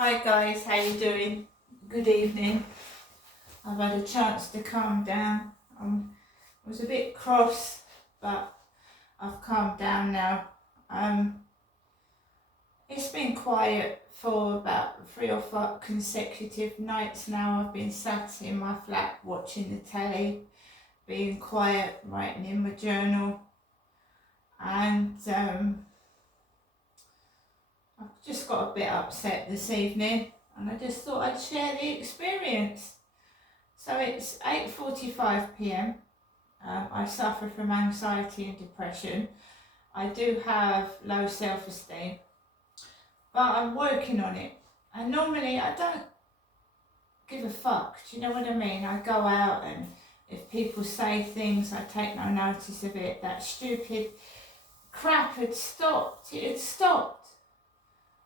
Hi guys, how you doing? Good evening. I've had a chance to calm down. I was a bit cross, but I've calmed down now. It's been quiet for about 3 or 4 consecutive nights now. I've been sat in my flat watching the telly, being quiet, writing in my journal, and I've just got a bit upset this evening, and I just thought I'd share the experience. So it's 8:45 p.m. I suffer from anxiety and depression. I do have low self-esteem, but I'm working on it. And normally I don't give a fuck, do you know what I mean? I go out, and if people say things, I take no notice of it. That stupid crap had stopped. It had stopped.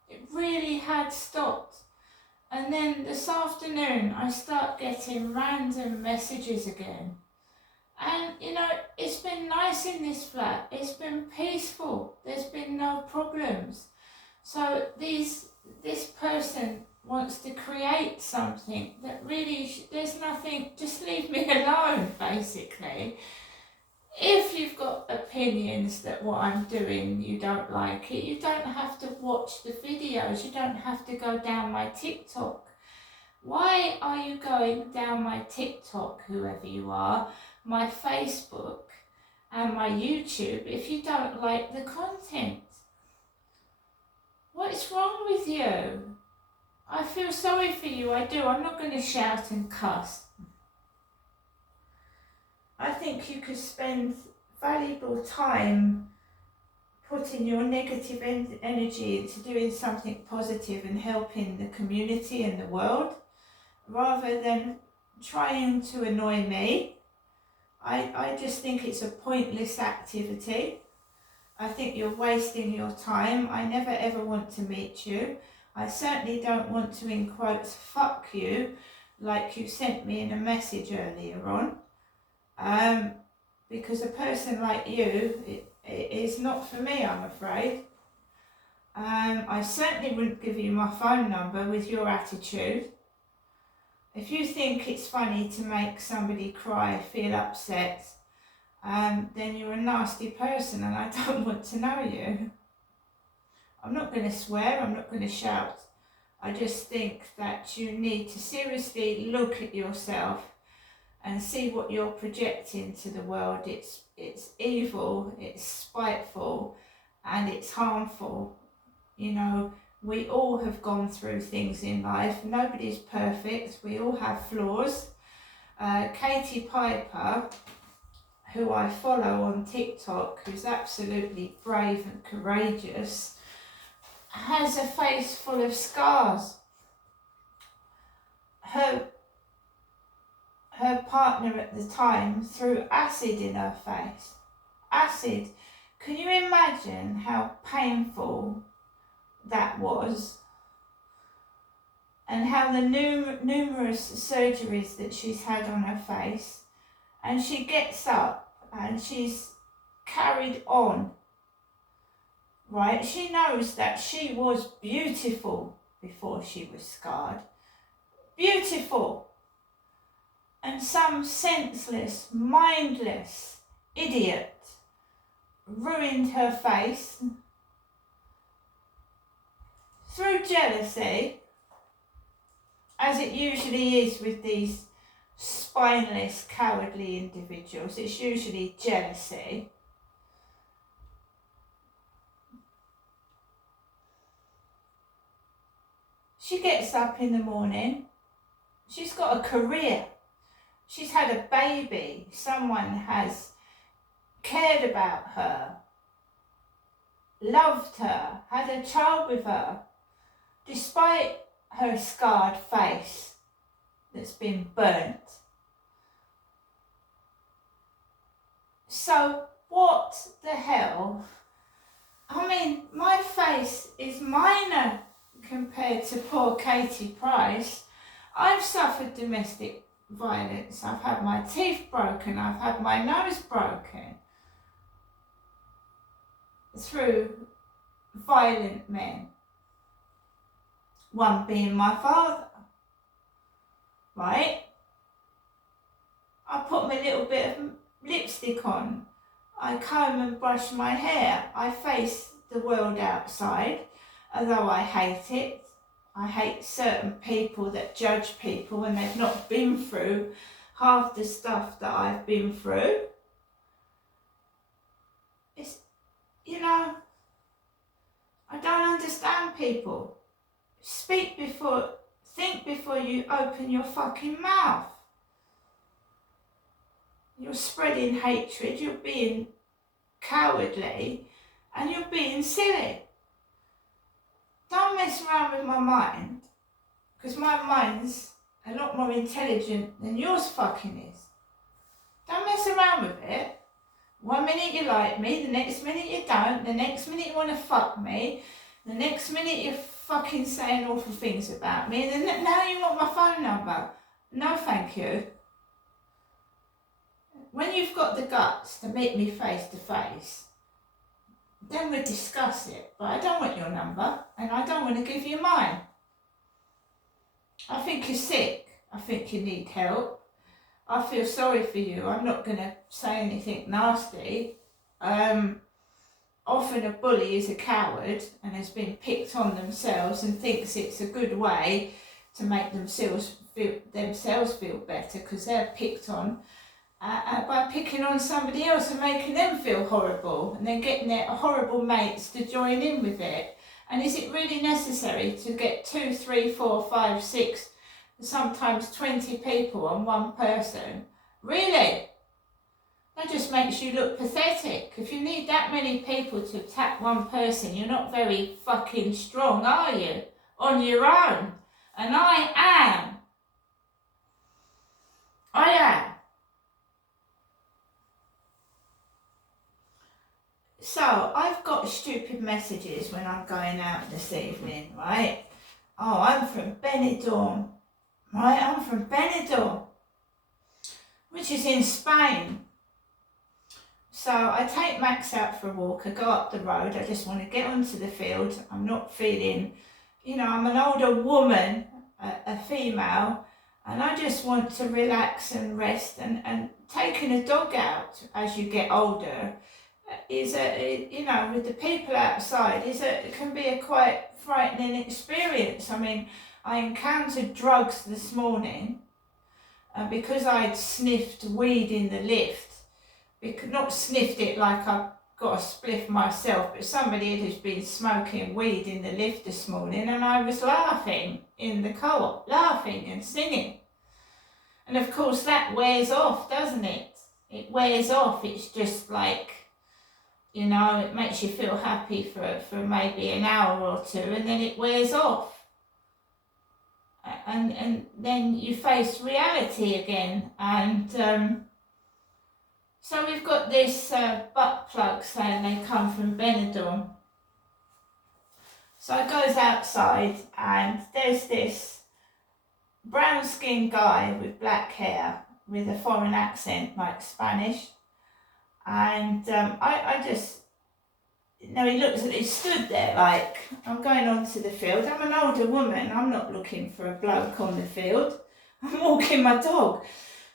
It really had stopped. And then this afternoon I start getting random messages again. And it's been nice in this flat. It's been peaceful. There's been no problems. So this person wants to create something that really, there's nothing, just leave me alone, basically. If you've got opinions that what I'm doing, you don't like it, you don't have to watch the videos, you don't have to go down my TikTok. Why are you going down my TikTok, whoever you are, my Facebook and my YouTube, if you don't like the content? What's wrong with you? I feel sorry for you, I do. I'm not going to shout and cuss. I think you could spend valuable time putting your negative energy into doing something positive and helping the community and the world, rather than trying to annoy me. I just think it's a pointless activity. I think you're wasting your time. I never ever want to meet you. I certainly don't want to, in quotes, fuck you like you sent me in a message earlier on. Because a person like you, it is not for me, I'm afraid. I certainly wouldn't give you my phone number with your attitude. If you think it's funny to make somebody cry, feel upset, then you're a nasty person and I don't want to know you. I'm not going to swear, I'm not going to shout. I just think that you need to seriously look at yourself and see what you're projecting to the world. It's evil, it's spiteful, and it's harmful. We all have gone through things in life. Nobody's perfect. We all have flaws. Katie Piper, who I follow on TikTok, who's absolutely brave and courageous, has a face full of scars. Her partner at the time threw acid in her face. Acid. Can you imagine how painful that was? And how the numerous surgeries that she's had on her face. And she gets up and she's carried on. Right? She knows that she was beautiful before she was scarred. Beautiful. And some senseless, mindless idiot ruined her face through jealousy, as it usually is with these spineless, cowardly individuals. It's usually jealousy. She gets up in the morning. She's got a career. She's had a baby. Someone has cared about her, loved her, had a child with her, despite her scarred face that's been burnt. So what the hell? I mean, my face is minor compared to poor Katie Price. I've suffered domestic violence. I've had my teeth broken. I've had my nose broken through violent men. one being my father, right? I put my little bit of lipstick on. I comb and brush my hair. I face the world outside, although I hate it. I hate certain people that judge people when they've not been through half the stuff that I've been through. It's, you know, I don't understand people. Think before you open your fucking mouth. You're spreading hatred, you're being cowardly, and you're being silly. Don't mess around with my mind, because my mind's a lot more intelligent than yours fucking is. Don't mess around with it. One minute you like me, the next minute you don't, the next minute you want to fuck me, the next minute you're fucking saying awful things about me, and then now you want my phone number. No thank you. When you've got the guts to meet me face to face, then we'll discuss it. But I don't want your number, and I don't want to give you mine. I think you're sick. I think you need help. I feel sorry for you. I'm not going to say anything nasty. Often a bully is a coward and has been picked on themselves and thinks it's a good way to make themselves feel better because they're picked on by picking on somebody else and making them feel horrible and then getting their horrible mates to join in with it. And is it really necessary to get 2, 3, 4, 5, 6, sometimes 20 people on one person? Really? That just makes you look pathetic. If you need that many people to attack one person, you're not very fucking strong, are you? On your own. And I am. I am. So, I've got stupid messages when I'm going out this evening, right? Oh, I'm from Benidorm. Right, I'm from Benidorm, which is in Spain. So I take Max out for a walk, I go up the road, I just want to get onto the field. I'm not feeling, I'm an older woman, a female, and I just want to relax and rest. And taking a dog out as you get older is with the people outside, it can be a quite frightening experience. I mean, I encountered drugs this morning because I'd sniffed weed in the lift. Not sniffed it like I've got a spliff myself, but somebody who's been smoking weed in the lift this morning, and I was laughing in the co-op, laughing and singing. And of course that wears off, doesn't it? It wears off. It's just like, it makes you feel happy for maybe an hour or two, and then it wears off. And then you face reality again. And so we've got this butt plug saying they come from Benidorm. So I goes outside and there's this brown skinned guy with black hair with a foreign accent like Spanish. And I just, he stood there like, I'm going onto the field. I'm an older woman, I'm not looking for a bloke on the field. I'm walking my dog.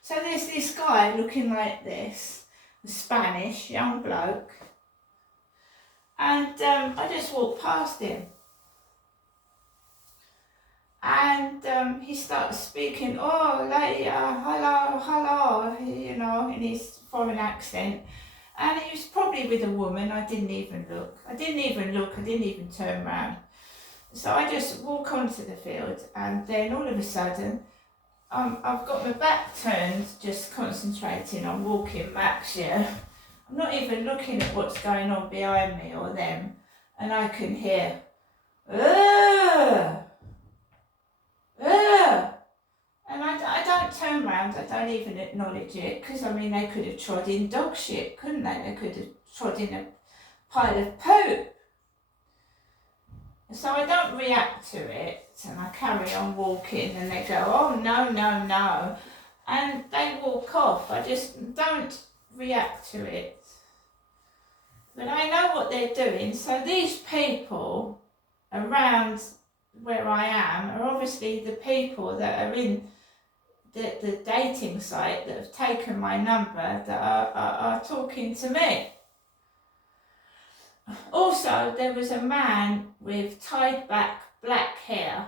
So there's this guy looking like this, a Spanish young bloke. And I just walked past him. And he starts speaking, oh, lady, hello, in his foreign accent. And he was probably with a woman. I didn't even look. I didn't even turn around. So I just walk onto the field, and then all of a sudden, I've got my back turned, just concentrating on walking Max here. I'm not even looking at what's going on behind me or them, and I can hear, ugh, ugh. And I don't turn around, I don't even acknowledge it, because they could have trod in dog shit, couldn't they? They could have trod in a pile of poop. So I don't react to it, and I carry on walking, and they go, oh, no, no, no. And they walk off. I just don't react to it. But I know what they're doing. So these people around where I am are obviously the people that are in the dating site that have taken my number that are talking to me. Also, there was a man with tied back black hair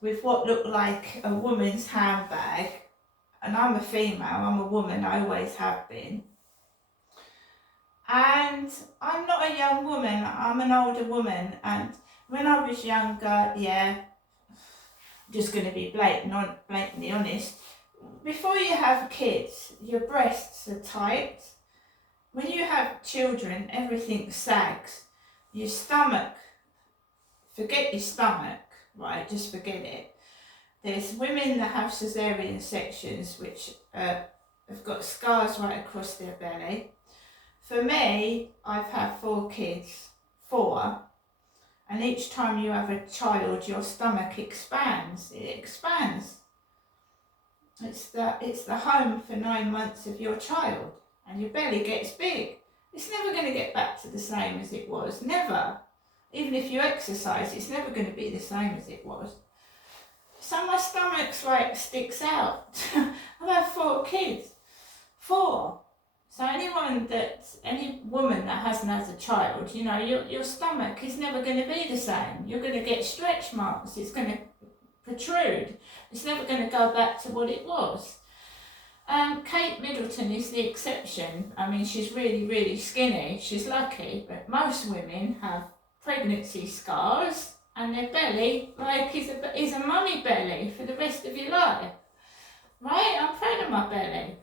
with what looked like a woman's handbag, and I'm a female, I'm a woman, I always have been. And I'm not a young woman, I'm an older woman, and when I was younger, yeah, I'm just going to be blatantly honest, before you have kids, your breasts are tight. When you have children, everything sags. Your stomach, forget your stomach, right, just forget it. There's women that have cesarean sections which have got scars right across their belly. For me, I've had 4 kids, 4, and each time you have a child, your stomach expands. It expands. It's the home for 9 months of your child, and your belly gets big. It's never going to get back to the same as it was, never. Even if you exercise, it's never going to be the same as it was. So my stomach's like sticks out. I've had 4 kids, 4. So any woman that hasn't had a child, you know, your stomach is never going to be the same. You're going to get stretch marks. It's going to protrude. It's never going to go back to what it was. Kate Middleton is the exception. I mean, she's really, really skinny. She's lucky, but most women have pregnancy scars and their belly is a mummy belly for the rest of your life. Right? I'm proud of my belly.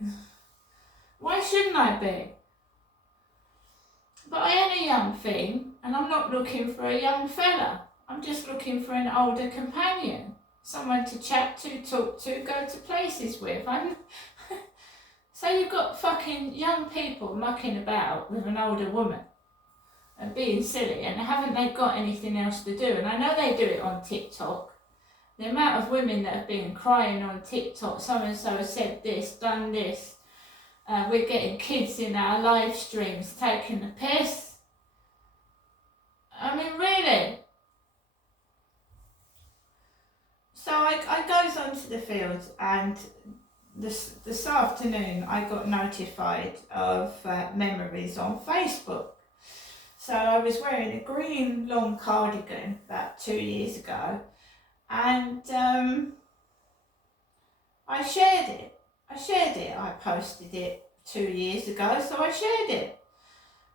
Why shouldn't I be? But I am a young thing, and I'm not looking for a young fella. I'm just looking for an older companion. Someone to chat to, talk to, go to places with. So you've got fucking young people mucking about with an older woman and being silly, and haven't they got anything else to do? And I know they do it on TikTok. The amount of women that have been crying on TikTok, so-and-so said this, done this. We're getting kids in our live streams taking the piss. I mean, really? So I goes onto the field, and this afternoon I got notified of memories on Facebook. So I was wearing a green long cardigan about 2 years ago, and I shared it. I posted it 2 years ago, so I shared it.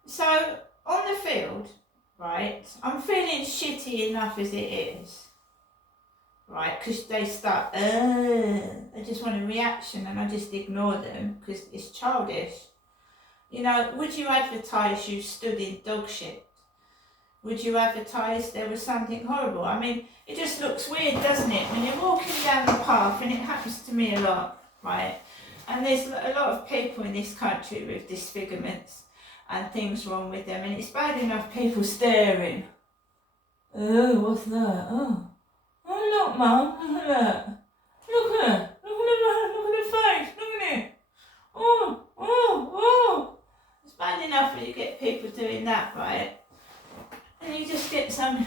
So on the field, right, I'm feeling shitty enough as it is, right, because they start, I just want a reaction, and I just ignore them because it's childish. You know, would you advertise you stood in dog shit? Would you advertise there was something horrible? I mean, it just looks weird, doesn't it, when you're walking down the path, and it happens to me a lot. Right, and there's a lot of people in this country with disfigurements and things wrong with them, and it's bad enough people staring. Oh, what's that? Oh, look, Mum, look at that. Look at her. Look at her face. Look at it. Oh. It's bad enough when you get people doing that, right? And you just get some.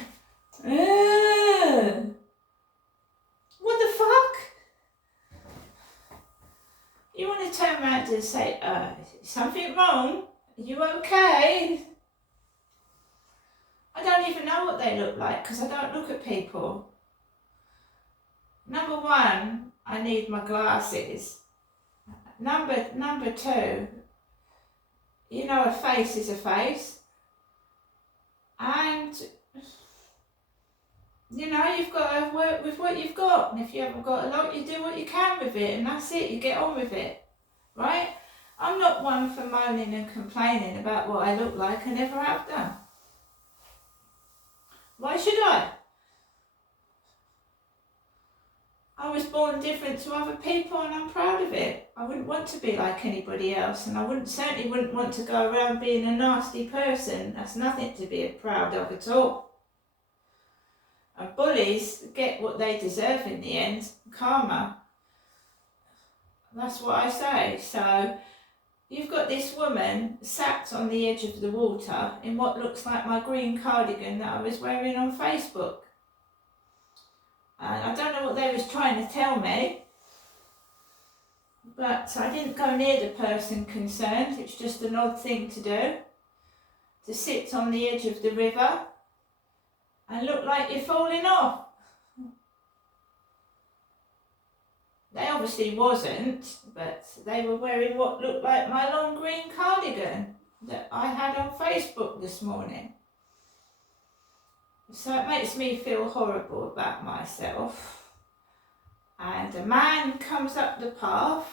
What the fuck? You want to turn around and say, is something wrong? Are you okay? I don't even know what they look like because I don't look at people. Number 1, I need my glasses. Number 2, you know, a face is a face. And, you know, you've got to work with what you've got. And if you haven't got a lot, you do what you can with it. And that's it. You get on with it. Right? I'm not one for moaning and complaining about what I look like. I never have done. Why should I? I was born different to other people, and I'm proud of it. I wouldn't want to be like anybody else, and I certainly wouldn't want to go around being a nasty person. That's nothing to be proud of at all. And bullies get what they deserve in the end, karma. That's what I say. So you've got this woman sat on the edge of the water in what looks like my green cardigan that I was wearing on Facebook. And I don't know what they was trying to tell me, but I didn't go near the person concerned. It's just an odd thing to do, to sit on the edge of the river and look like you're falling off. They obviously wasn't, but they were wearing what looked like my long green cardigan that I had on Facebook this morning. So it makes me feel horrible about myself. And a man comes up the path.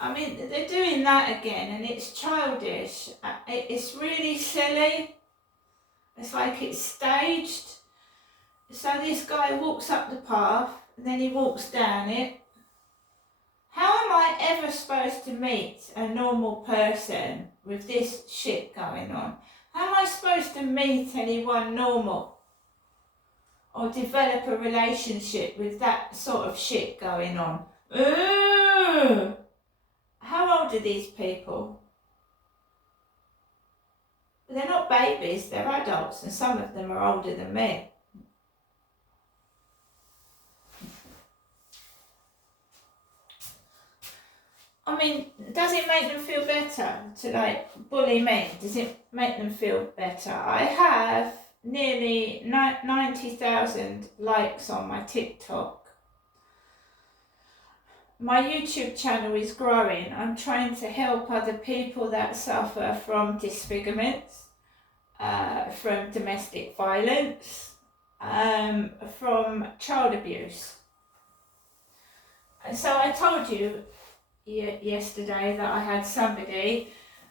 I mean, they're doing that again, and it's childish. It's really silly. It's like it's staged. So this guy walks up the path, and then he walks down it. How am I ever supposed to meet a normal person with this shit going on? How am I supposed to meet anyone normal? Or develop a relationship with that sort of shit going on? Ugh. How old are these people? They're not babies, they're adults, and some of them are older than me. I mean, does it make them feel better to like bully me? Does it make them feel better? I have nearly 90,000 likes on my TikTok. My YouTube channel is growing. I'm trying to help other people that suffer from disfigurements, from domestic violence, from child abuse. And so I told you yesterday that I had somebody,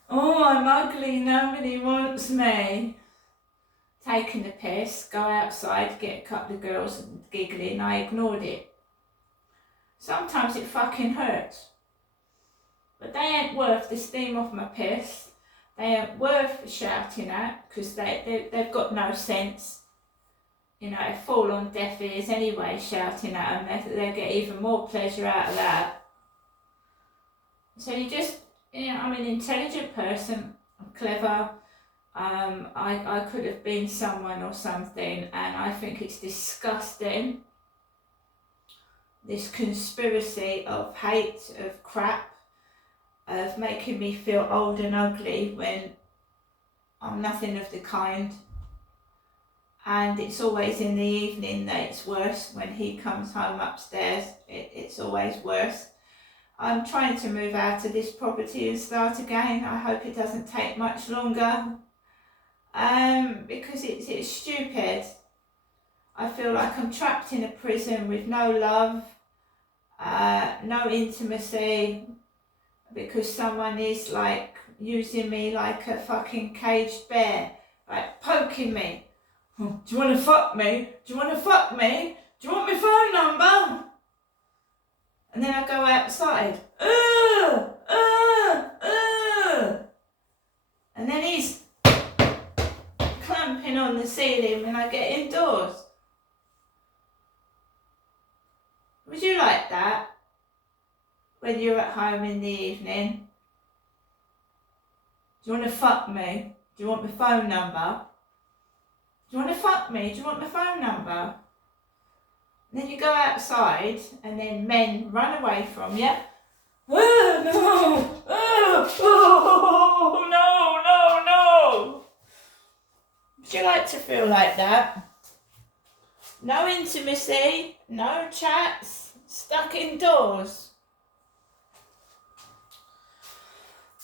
oh, I'm ugly, nobody wants me, taking the piss, go outside, get a couple of girls giggling. I ignored it. Sometimes it fucking hurts, but they ain't worth the steam off my piss. They ain't worth shouting at, because they've got no sense. You know, fall on deaf ears anyway, shouting at them. They'll get even more pleasure out of that. So you just, you know, I'm an intelligent person, I'm clever, I could have been someone or something, and I think it's disgusting, this conspiracy of hate, of crap, of making me feel old and ugly when I'm nothing of the kind. And it's always in the evening that it's worse. When he comes home upstairs, it's always worse. I'm trying to move out of this property and start again. I hope it doesn't take much longer, because it's stupid. I feel like I'm trapped in a prison with no love, no intimacy, because someone is like using me like a fucking caged bear, like poking me. Do you want to fuck me? Do you want to fuck me? Do you want my phone number? And then I go outside, and then he's clamping on the ceiling when I get indoors. Would you like that when you're at home in the evening? Do you want to fuck me? Do you want my phone number? Do you want to fuck me? Do you want my phone number? And then you go outside, and then men run away from you. Oh, no! Oh, no, no, no! Would you like to feel like that? No intimacy, no chats, stuck indoors.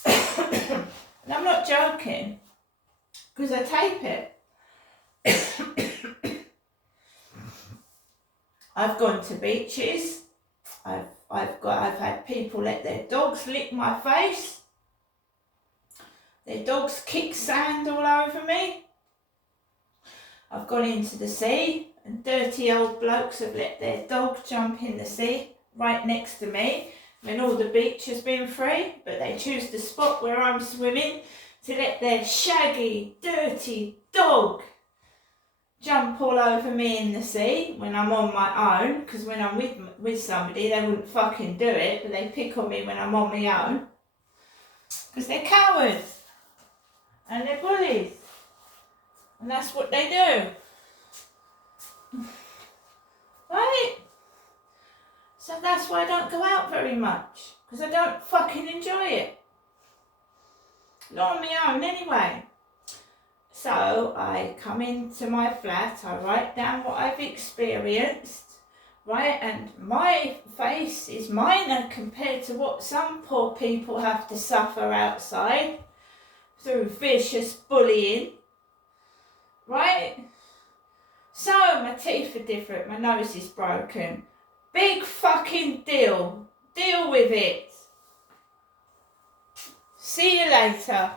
And I'm not joking, because I tape it. I've gone to beaches. I've had people let their dogs lick my face. Their dogs kick sand all over me. I've gone into the sea, and dirty old blokes have let their dog jump in the sea right next to me when all the beach has been free, but they choose the spot where I'm swimming to let their shaggy, dirty dog jump all over me in the sea when I'm on my own, because when I'm with somebody they wouldn't fucking do it, but they pick on me when I'm on my own, because they're cowards and they're bullies, and that's what they do. Right? very much, because I don't fucking enjoy it. Not on my own anyway. So I come into my flat, I write down what I've experienced, right, and my face is minor compared to what some poor people have to suffer outside through vicious bullying, right? So my teeth are different, my nose is broken. Big fucking deal. Deal with it. See you later.